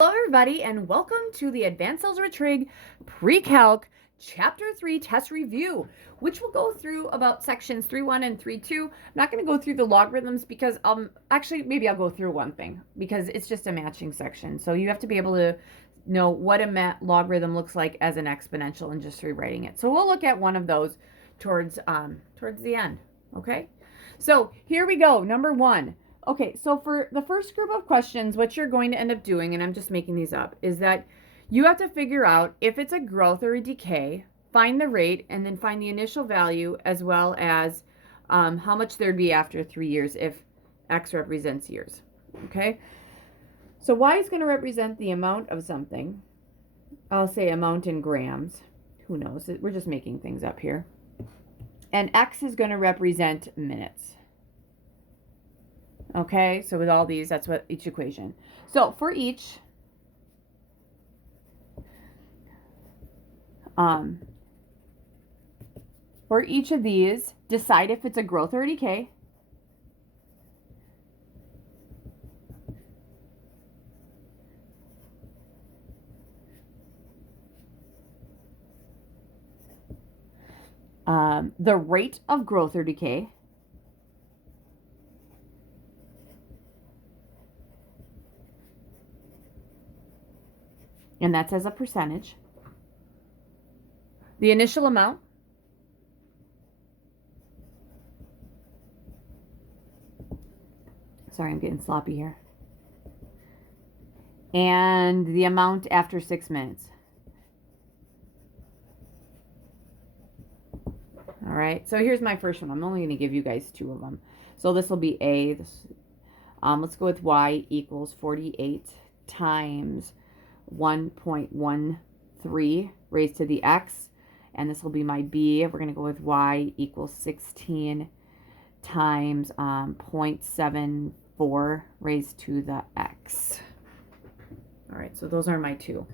Hello everybody and welcome to the Advanced Algebra Trig PreCalc Chapter 3 Test Review, which will go through about sections 3.1 and 3.2. I'm not going to go through the logarithms because actually maybe I'll go through one thing because it's just a matching section. So you have to be able to know what a logarithm looks like as an exponential and just rewriting it. So we'll look at one of those towards the end, okay? So here we go, number 1. Okay, so for the first group of questions, what you're going to end up doing, and I'm just making these up, is that you have to figure out if it's a growth or a decay, find the rate, and then find the initial value as well as how much there'd be after 3 years if X represents years. Okay, so Y is going to represent the amount of something. I'll say amount in grams. Who knows? We're just making things up here. And X is going to represent minutes. Okay, so with all these, that's what each equation. So for each, of these, decide if it's a growth or a decay. The rate of growth or decay. And that's as a percentage. The initial amount. Sorry, I'm getting sloppy here. And the amount after 6 minutes. All right, so here's my first one. I'm only going to give you guys 2 of them. So this will be A. Let's go with Y equals 48 times 1.13 raised to the X. And this will be my B. We're going to go with Y equals 16 times 0.74 raised to the X. All right, so those are my 2.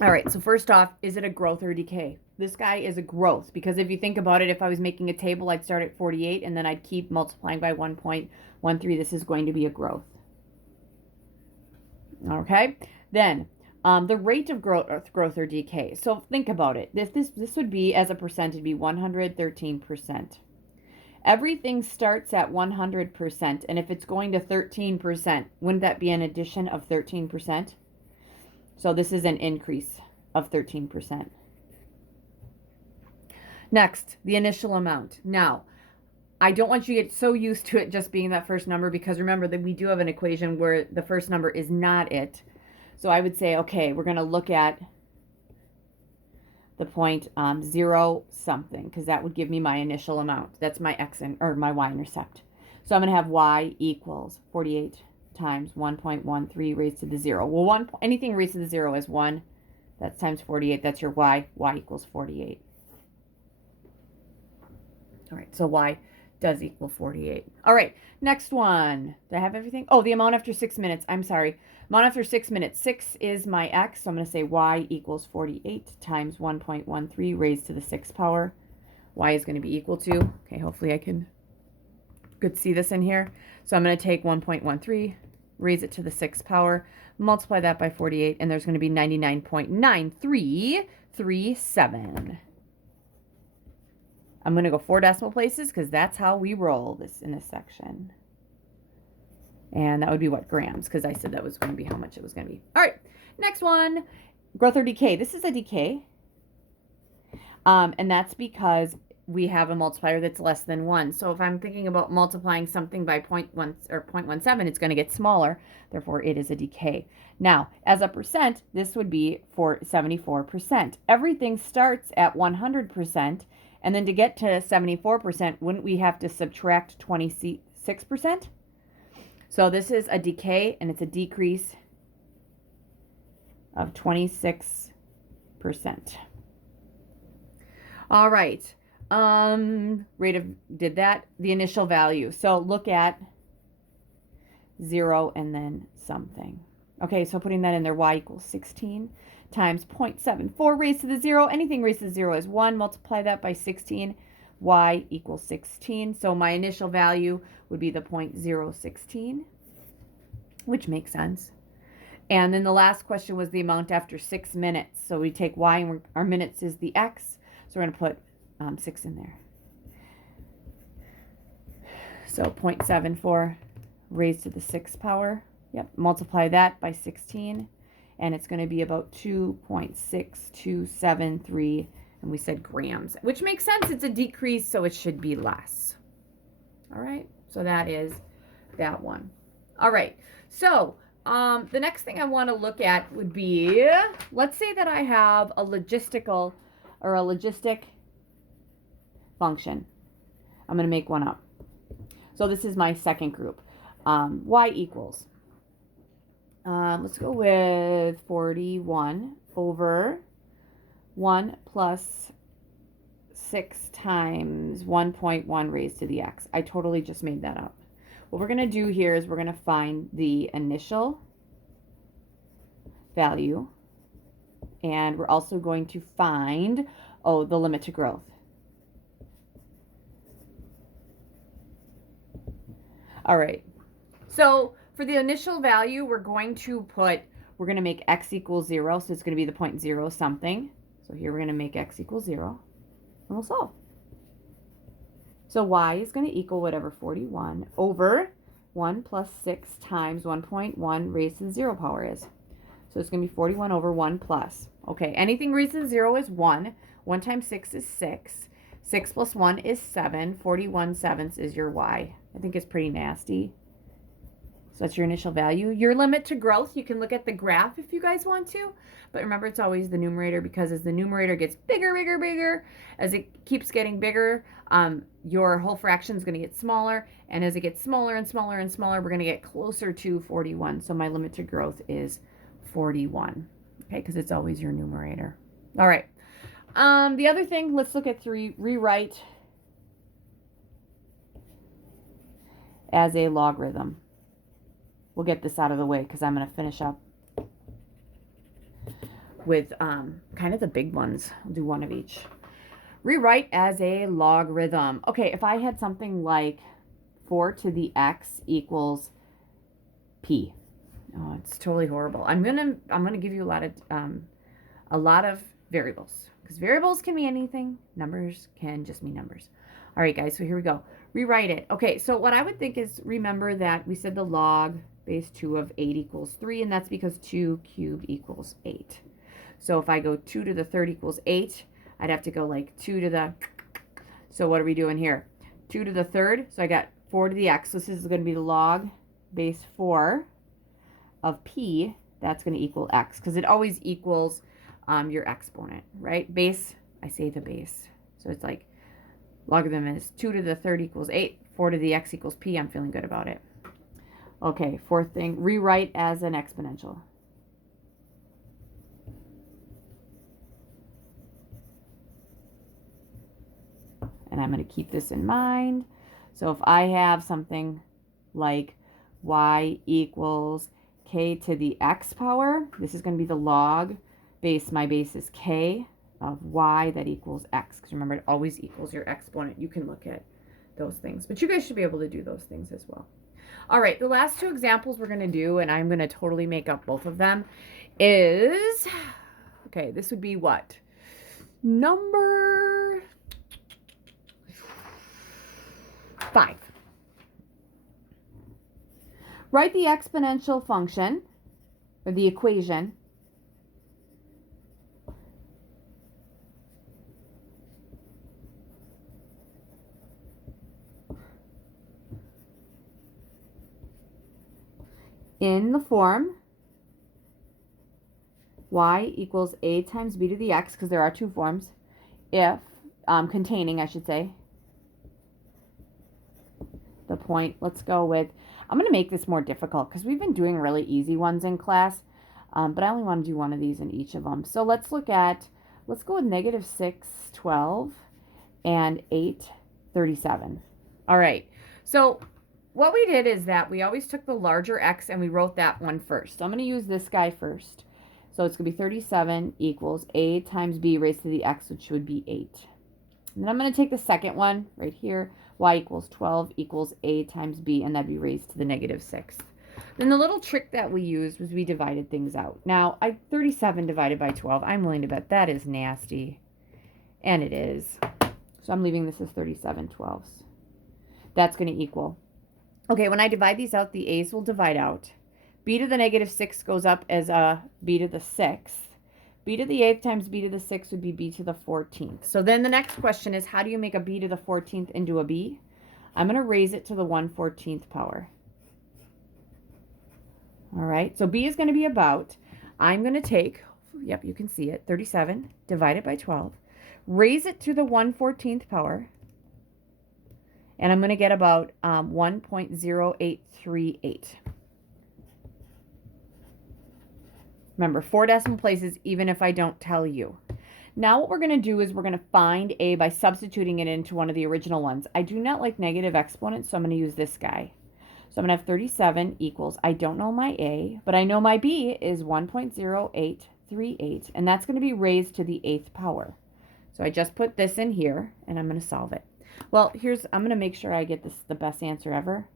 All right, so first off, is it a growth or a decay? This guy is a growth because if you think about it, if I was making a table, I'd start at 48 and then I'd keep multiplying by 1.13. This is going to be a growth. Okay, then the rate of growth or decay. So think about it. This would be, as a percent, it'd be 113%. Everything starts at 100%, and if it's going to 13%, wouldn't that be an addition of 13%? So this is an increase of 13%. Next, the initial amount. Now, I don't want you to get so used to it just being that first number because remember that we do have an equation where the first number is not it. So I would say, okay, we're going to look at the point 0 something because that would give me my initial amount. That's my or my y-intercept. So I'm going to have y equals 48 times 1.13 raised to the 0. Well, anything raised to the 0 is 1. That's times 48. That's your y. Y equals 48. All right, so y does equal 48. All right, next one. Do I have everything? Oh, the amount after 6 minutes. I'm sorry. Amount after 6 minutes. 6 is my x, so I'm going to say y equals 48 times 1.13 raised to the 6th power. Y is going to be equal to, okay, hopefully I can see this in here. So I'm going to take 1.13, raise it to the 6th power, multiply that by 48, and there's going to be 99.9337. I'm going to go 4 decimal places because that's how we roll this in this section. And that would be what? Grams, because I said that was going to be how much it was going to be. All right, next one, growth or decay. This is a decay. And that's because we have a multiplier that's less than 1. So if I'm thinking about multiplying something by 0.1 or 0.17, it's going to get smaller. Therefore, it is a decay. Now, as a percent, this would be for 74%. Everything starts at 100%. And then to get to 74%, wouldn't we have to subtract 26%? So this is a decay, and it's a decrease of 26%. All right. Did that. The initial value. So look at 0 and then something. Okay, so putting that in there, y equals 16 times 0.74 raised to the 0. Anything raised to the 0 is 1. Multiply that by 16. y equals 16. So my initial value would be the 0.016, which makes sense. And then the last question was the amount after 6 minutes. So we take y, and our minutes is the x. So we're going to put 6 in there. So 0.74 raised to the 6th power. Yep, multiply that by 16. And it's going to be about 2.6273, and we said grams, which makes sense. It's a decrease, so it should be less. All right, so that is that one. All right, so the next thing I want to look at would be, let's say that I have a logistic function. I'm going to make one up. So this is my second group. Y equals, let's go with 41 over 1 plus 6 times 1.1 raised to the x. I totally just made that up. What we're going to do here is we're going to find the initial value, and we're also going to find, the limit to growth. All right, so for the initial value, we're going to make x equals 0, so it's going to be the 0.0 something. So here we're going to make x equals 0, and we'll solve. So y is going to equal whatever 41 over 1 plus 6 times 1.1 raised to the 0 power is. So it's going to be 41 over 1 plus. Okay, anything raised to the 0 is 1. 1 times 6 is 6. 6 plus 1 is 7. 41 sevenths is your y. I think it's pretty nasty. So that's your initial value. Your limit to growth, you can look at the graph if you guys want to. But remember, it's always the numerator, because as the numerator gets bigger, bigger, bigger, as it keeps getting bigger, your whole fraction is going to get smaller. And as it gets smaller and smaller and smaller, we're going to get closer to 41. So my limit to growth is 41. Okay, because it's always your numerator. All right. The other thing, let's look at rewrite as a logarithm. We'll get this out of the way because I'm going to finish up with kind of the big ones. I'll do one of each. Rewrite as a logarithm. Okay, if I had something like 4 to the x equals p. Oh, it's totally horrible. I'm gonna give you a lot of variables, because variables can be anything. Numbers can just mean numbers. All right, guys. So here we go. Rewrite it. Okay. So what I would think is, remember that we said the log base 2 of 8 equals 3, and that's because 2 cubed equals 8. So if I go 2 to the 3rd equals 8, I'd have to go like 2 to the. So what are we doing here? 2 to the 3rd. So I got 4 to the x. So this is going to be the log base 4 of p. That's going to equal x, because it always equals your exponent, right? Base, I say the base. So it's like logarithm is 2 to the 3rd equals 8. 4 to the x equals p. I'm feeling good about it. Okay, fourth thing, rewrite as an exponential. And I'm going to keep this in mind. So if I have something like y equals k to the x power, this is going to be the log base. My base is k of y that equals x. Because remember, it always equals your exponent. You can look at those things. But you guys should be able to do those things as well. All right, the last two examples we're going to do, and I'm going to totally make up both of them, is, okay, this would be what? Number 5. Write the exponential function, or the equation, in the form y equals a times b to the x, because there are two forms, if, containing, I should say, the point, let's go with, I'm going to make this more difficult because we've been doing really easy ones in class, but I only want to do one of these in each of them. So let's go with negative 6, 12, and 8, 37. All right, so what we did is that we always took the larger x and we wrote that one first. So I'm going to use this guy first. So it's going to be 37 equals a times b raised to the x, which would be 8. And then I'm going to take the second one right here. Y equals 12 equals A times B, and that'd be raised to the -6th. Then the little trick that we used was we divided things out. Now, 37 divided by 12, I'm willing to bet that is nasty. And it is. So I'm leaving this as 37/12. That's going to equal. Okay, when I divide these out, the A's will divide out. B to the -6 goes up as a B to the 6th. B to the 8th times B to the 6th would be B to the 14th. So then the next question is, how do you make a B to the 14th into a B? I'm going to raise it to the 1/14th power. All right, so B is going to be about, I'm going to take, yep, you can see it, 37 divided by 12, raise it to the 1/14th power, and I'm going to get about 1.0838. Remember, 4 decimal places, even if I don't tell you. Now what we're going to do is we're going to find A by substituting it into one of the original ones. I do not like negative exponents, so I'm going to use this guy. So I'm going to have 37 equals, I don't know my A, but I know my B is 1.0838, and that's going to be raised to the 8th power. So I just put this in here, and I'm going to solve it. Well, I'm going to make sure I get the best answer ever.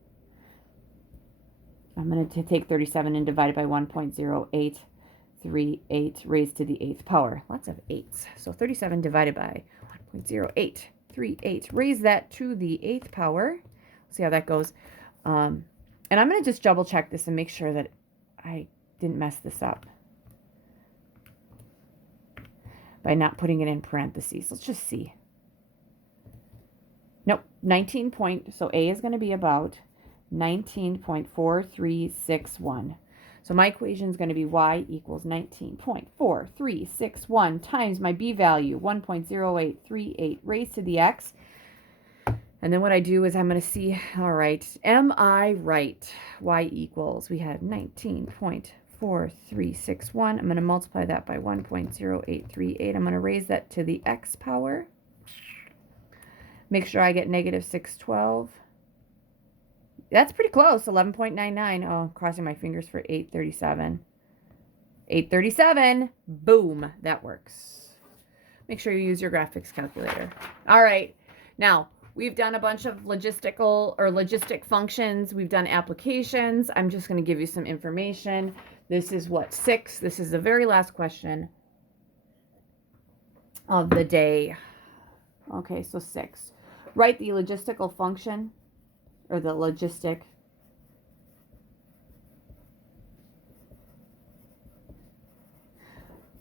I'm going to take 37 and divide it by 1.0838 raised to the 8th power. Lots of 8s. So 37 divided by 1.0838. Raise that to the 8th power. See how that goes. And I'm going to just double check this and make sure that I didn't mess this up by not putting it in parentheses. Let's just see. Nope, 19 point, so A is going to be about 19.4361. So my equation is going to be Y equals 19.4361 times my B value, 1.0838 raised to the X. And then what I do is I'm going to see, all right, am I right? Y equals, we had 19.4361. I'm going to multiply that by 1.0838. I'm going to raise that to the X power. Make sure I get -612. That's pretty close, 11.99. Oh, crossing my fingers for 837. 837. Boom, that works. Make sure you use your graphics calculator. All right, now, we've done a bunch of logistic functions. We've done applications. I'm just going to give you some information. This is what, 6. This is the very last question of the day. Okay, so 6. Write the logistical function, or the logistic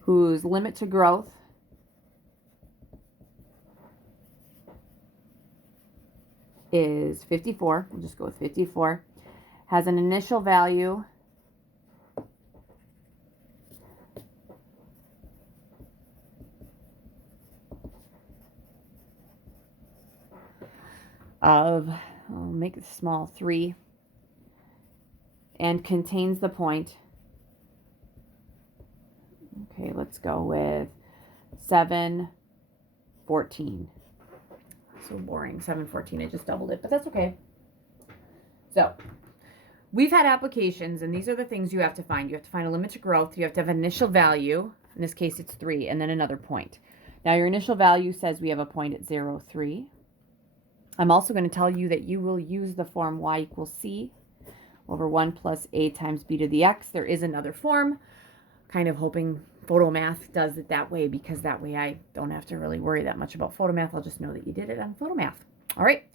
whose limit to growth is 54. We'll just go with 54. Has an initial value of, I'll make it small, 3, and contains the point. Okay, let's go with 714. So boring, 714. I just doubled it, but that's okay. So we've had applications, and these are the things you have to find. You have to find a limit to growth. You have to have an initial value. In this case, it's 3, and then another point. Now, your initial value says we have a point at 0, 3. I'm also going to tell you that you will use the form y equals c over 1 plus a times b to the x. There is another form, kind of hoping PhotoMath does it that way, because that way I don't have to really worry that much about PhotoMath. I'll just know that you did it on PhotoMath. All right,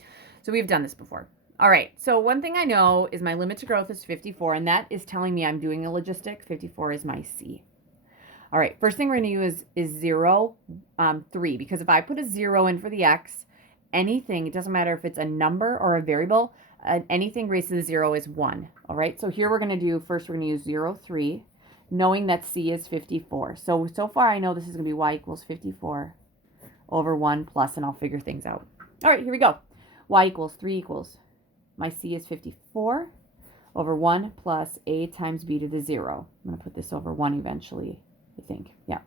so we've done this before. All right, so one thing I know is my limit to growth is 54, and that is telling me I'm doing a logistic. 54 is my C. All right, first thing we're going to use is 0, 3, because if I put a 0 in for the x, anything, it doesn't matter if it's a number or a variable, anything raised to the 0 is 1. All right, so here we're going to do, first we're going to use 0, 3, knowing that C is 54. So far I know this is going to be y equals 54 over 1 plus, and I'll figure things out. All right, here we go. Y equals 3 equals, my C is 54 over 1 plus a times b to the 0. I'm going to put this over 1 eventually, I think. Yeah.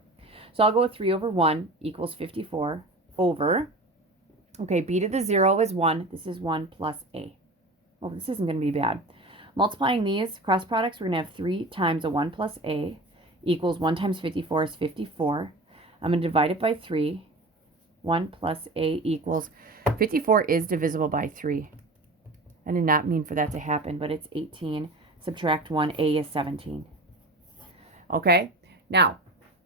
So I'll go with 3 over 1 equals 54 over, okay, b to the 0 is 1. This is 1 plus a. Oh, this isn't going to be bad. Multiplying these cross products, we're going to have 3 times a 1 plus a equals 1 times 54 is 54. I'm going to divide it by 3. 1 plus A equals 54 is divisible by 3. I did not mean for that to happen, but it's 18. Subtract 1, A is 17. Okay, now,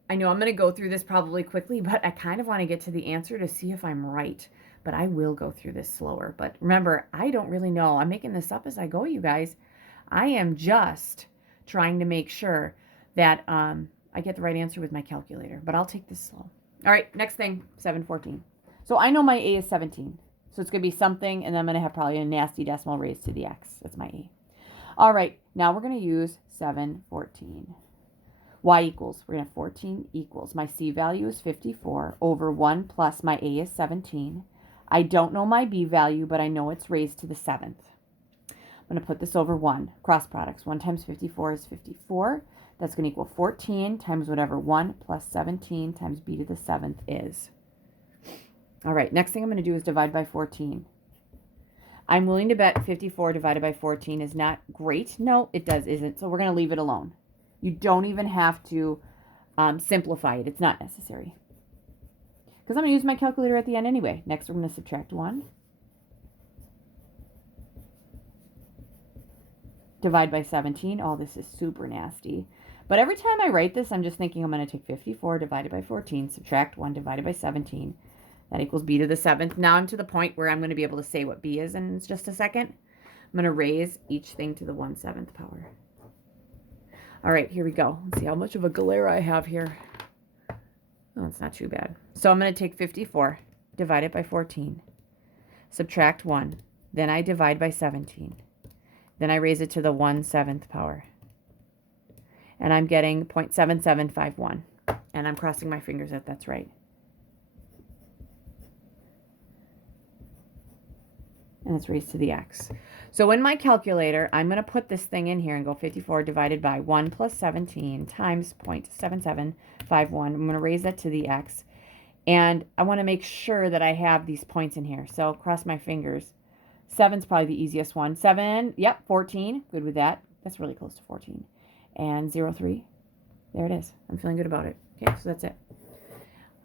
I know I'm going to go through this probably quickly, but I kind of want to get to the answer to see if I'm right. But I will go through this slower. But remember, I don't really know. I'm making this up as I go, you guys. I am just trying to make sure that I get the right answer with my calculator. But I'll take this slow. All right, next thing, 714. So I know my A is 17. So it's going to be something, and then I'm going to have probably a nasty decimal raised to the X. That's my A. All right, now we're going to use 714. Y equals, we're going to have 14 equals. My C value is 54 over 1 plus my A is 17. I don't know my B value, but I know it's raised to the 7th. I'm going to put this over 1. Cross products. 1 times 54 is 54. That's going to equal 14 times whatever 1 plus 17 times B to the 7th is. All right, next thing I'm going to do is divide by 14. I'm willing to bet 54 divided by 14 is not great. No, it isn't. So we're going to leave it alone. You don't even have to simplify it. It's not necessary. Because I'm going to use my calculator at the end anyway. Next, we're going to subtract 1. Divide by 17. Oh, this is super nasty. But every time I write this, I'm just thinking I'm going to take 54 divided by 14, subtract 1 divided by 17. That equals B to the 7th. Now I'm to the point where I'm going to be able to say what B is in just a second. I'm going to raise each thing to the 1/7 power. All right, here we go. Let's see how much of a glare I have here. Oh, it's not too bad. So I'm going to take 54, divide it by 14, subtract 1. Then I divide by 17. Then I raise it to the 1/7 power. And I'm getting 0.7751. And I'm crossing my fingers that that's right. And it's raised to the X. So in my calculator, I'm going to put this thing in here and go 54 divided by 1 plus 17 times 0.7751. I'm going to raise that to the X. And I want to make sure that I have these points in here. So cross my fingers. 7's probably the easiest one. 7, yep, 14. Good with that. That's really close to 14. And 0.3. There it is. I'm feeling good about it. Okay, so that's it.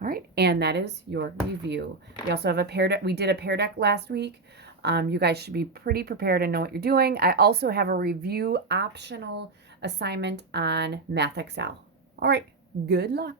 All right, and that is your review. We also have a pair deck. We did a pair deck last week. You guys should be pretty prepared and know what you're doing. I also have a review optional assignment on Math Excel. All right, good luck.